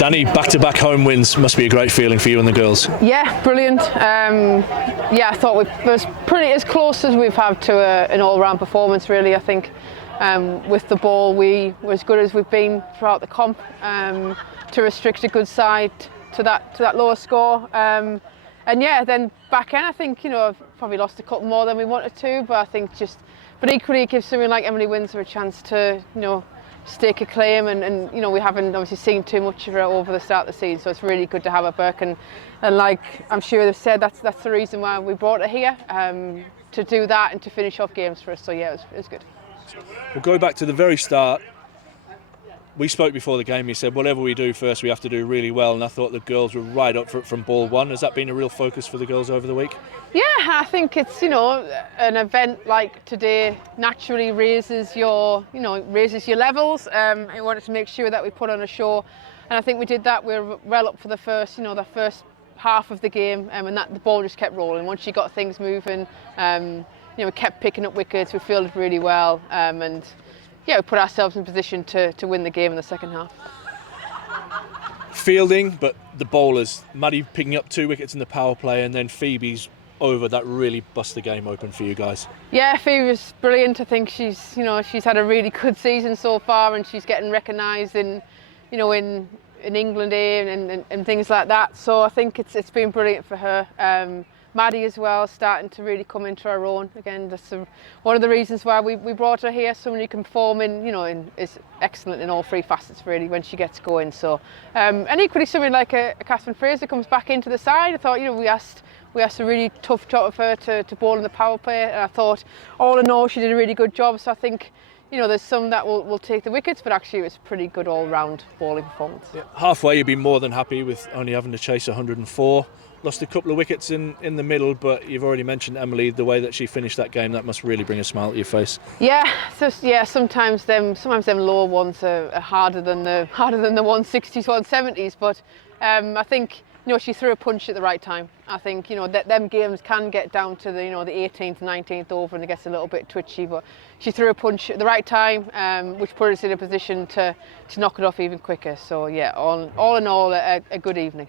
Dani, back-to-back home wins must be a great feeling for you and the girls. Yeah, brilliant. I thought it was pretty as close as we've had to an all-round performance, really. I think with the ball, we were as good as we've been throughout the comp to restrict a good side to that lower score. Then back end, I think I've probably lost a couple more than we wanted to, but I think but equally it gives something like Emily Windsor a chance to stake a claim, and we haven't obviously seen too much of her over the start of the season, so it's really good to have her back, and like I'm sure they've said, that's the reason why we brought her here, to do that and to finish off games for us. So yeah, it was good. We'll go back to the very start. We spoke before the game, you said whatever we do first we have to do really well, and I thought the girls were right up for it from ball one. Has that been a real focus for the girls over the week? Yeah, I think it's an event like today naturally raises your levels. I wanted to make sure that we put on a show, and I think we did that. We were well up for the first half of the game, and that the ball just kept rolling. Once you got things moving, we kept picking up wickets. We fielded really well, and we put ourselves in position to win the game in the second half. Fielding, but the bowlers, Maddie picking up 2 wickets in the power play, and then Phoebe's over, that really bust the game open for you guys. Yeah, Phoebe was brilliant. I think she's had a really good season so far, and she's getting recognised in England and things like that. So I think it's been brilliant for her. Maddie as well, starting to really come into her own again. That's one of the reasons why we brought her here. Someone who can perform is excellent in all 3 facets really when she gets going. So and equally somebody like a Catherine Fraser comes back into the side. I thought we asked a really tough job of her to bowl in the power play, and I thought all in all she did a really good job. So I think there's some that will take the wickets, but actually it was a pretty good all-round bowling performance. Yeah. Halfway you'd be more than happy with only having to chase 104. Lost a couple of wickets in the middle, but you've already mentioned Emily, the way that she finished that game, that must really bring a smile to your face. Yeah, sometimes them lower ones are harder than the 160s, 170s, but I think she threw a punch at the right time. I think that them games can get down to the the 18th, 19th over, and it gets a little bit twitchy. But she threw a punch at the right time, which put us in a position to knock it off even quicker. So yeah, all in all, a good evening.